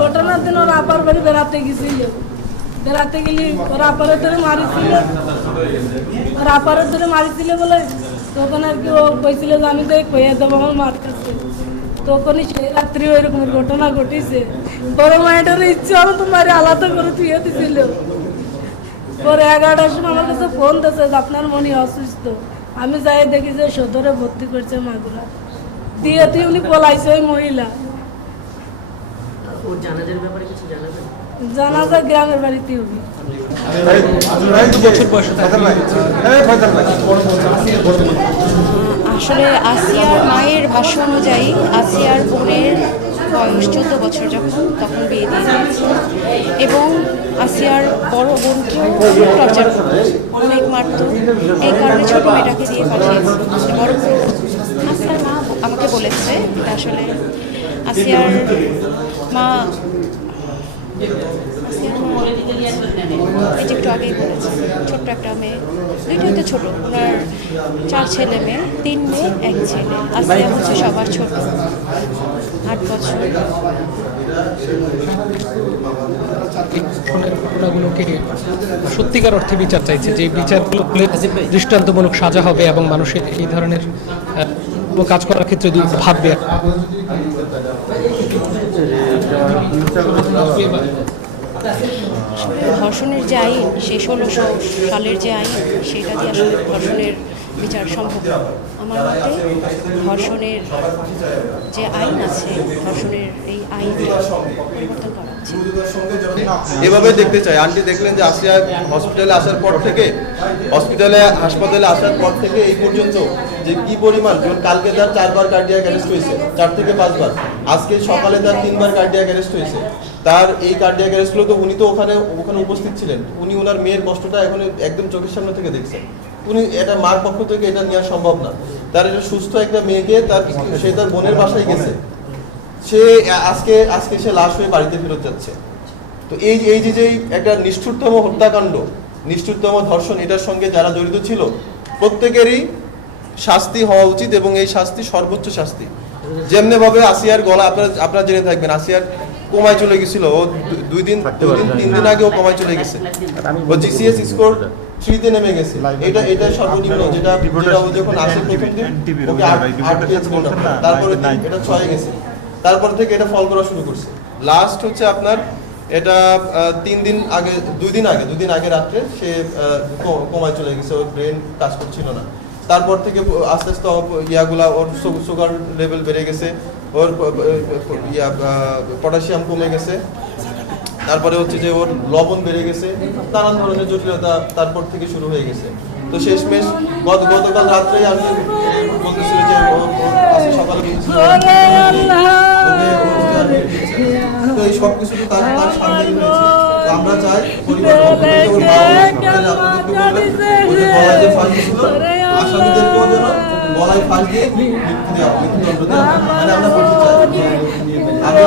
ঘটনার দিন ওর আপার বাড়ি বেড়াতে গেছিল, বেড়াতে গেলে ওর আপারের ধরে মারিছিল, ওর আপারের ধরে মারিছিল বলে তখন আর কি ও কইছিল যে আমি তো কইয়া দেবো আমার মার কাছে। তখনই সেই রাত্রি ওই রকমের ঘটনা ঘটেছে। বড় মায়ের ইচ্ছে হলো তোমার আলাদা করে তুইয়ে দিছিল। পরে 11টার সময় আমার কাছে ফোন দিয়েছে যে আপনার মনে অসুস্থ। আমি যাই দেখি যে সদরে ভর্তি করছে মাগুরা দিয়ে তুই উনি পলাইছে ওই মহিলা। জানাজা গ্রামের বাড়িতে হবে। আসলে আসিয়ার মায়ের ভাষ্য অনুযায়ী আসিয়ার বোনের বয়স 14 বছর তখন বিয়ে দিয়ে দিয়েছে এবং আসিয়ার বড় বোনকে টর্চার করতো, অনেক মারতো। এই কারণে ছোট মেয়েটাকে দিয়ে পাঠিয়েছে। বড় আসিয়ার মা আমাকে বলেছে আসলে আসিয়ার মা একটু আগেই বলেছে ছোট্ট একটা মেয়ে, দুইটাই তো ছোট, ওনার 4 ছেলে মেয়ে, 3 মেয়ে 1 ছেলে। আসিয়া হচ্ছে সবার ছোট, 8 বছর। ঘটনাগুলোকে সত্যিকার অর্থে বিচার চাইছে, যে বিচারগুলো দৃষ্টান্তমূলক সাজা হবে এবং মানুষের এই ধরনের কাজ করার ক্ষেত্রে ভাববে। ধর্ষণের যে আইন, সেই 1600 সালের যে আইন, সেটা দিয়ে আসলে ধর্ষণের বিচার সম্ভব। আমার মতে ধর্ষণের যে আইন আছে, ধর্ষণের এই আইনটা পরিবর্তন করা উচিত। এভাবে দেখতে চাই। আন্টি দেখলেন যে আসিয়া হসপিটালে আসার পর থেকে, হাসপাতালে আসার পর থেকে এই পর্যন্ত যে কি পরিমাণ, কালকে তার 4 বার কার্ডিয়াক অ্যারেস্ট হয়েছে, 4 থেকে 5 বার। আজকে সকালে তার 3 বার কার্ডিয়াক অ্যারেস্ট হয়েছে। তার এই কার্ডিয়াক অ্যারেস্টগুলো তো উনি তো ওখানে উপস্থিত ছিলেন। উনি ওনার মেয়ের কষ্টটা এখন একদম চোখের সামনে থেকে দেখছেন। উনি এটা মার পক্ষ থেকে এটা নেওয়া সম্ভব না। তার এটা সুস্থ একটা মেয়েকে সে তার বোনের বাসায় গেছে, সে আজকে সে লাশ হয়ে বাড়িতে ফেরত যাচ্ছে। তো এই যে একটা নিষ্ঠুরতম হত্যাকাণ্ড, নিষ্ঠুরতম ধর্ষণ, এটার সঙ্গে যারা জড়িত ছিল প্রত্যেকেরই শাস্তি হওয়া উচিত এবং এই শাস্তি সর্বোচ্চ শাস্তি। যেমনি ভাবে আসিয়ার গলা আপনারা জেনে থাকবেন, আসিয়ার কোমায় চলে গেছিল, ও 2-3 দিন আগে ও কোমায় চলে গেছে, ও জিসিএস স্কোর 3-তে নেমে গেছে। এটা সর্বনিম্ন, যেটা ও যখন আসে প্রথম দিন ওকে 8 পেয়েছিল, তারপরে এটা 6 গেছে, তারপর থেকে এটা ফল করা শুরু করছে। লাস্ট হচ্ছে আপনার এটা 2 দিন আগে রাত্রে সে কোমায় চলে গেছে, ওর ব্রেন কাজ করছিল না। তারপর থেকে আস্তে আস্তে ইয়াগুলা, ওর সুগার লেভেল বেড়ে গেছে, ওর পটাশিয়াম কমে গেছে, তারপরে হচ্ছে যে ওর লবণ বেড়ে গেছে, নানান ধরনের জটিলতা তারপর থেকে শুরু হয়ে গেছে। তো শেষমেশ গতকাল রাত্রেই আমি বলতেছিল যে সকালে তো এই সব কিছু তো তার সামনে হয়েছে। তো আমরা চাই আসামিদেরকেও যেন গলায় ফাঁস দিয়ে মৃত্যু দেওয়া, মৃত্যুদণ্ড দেওয়া, মানে আমরা বলতে চাই। আমরা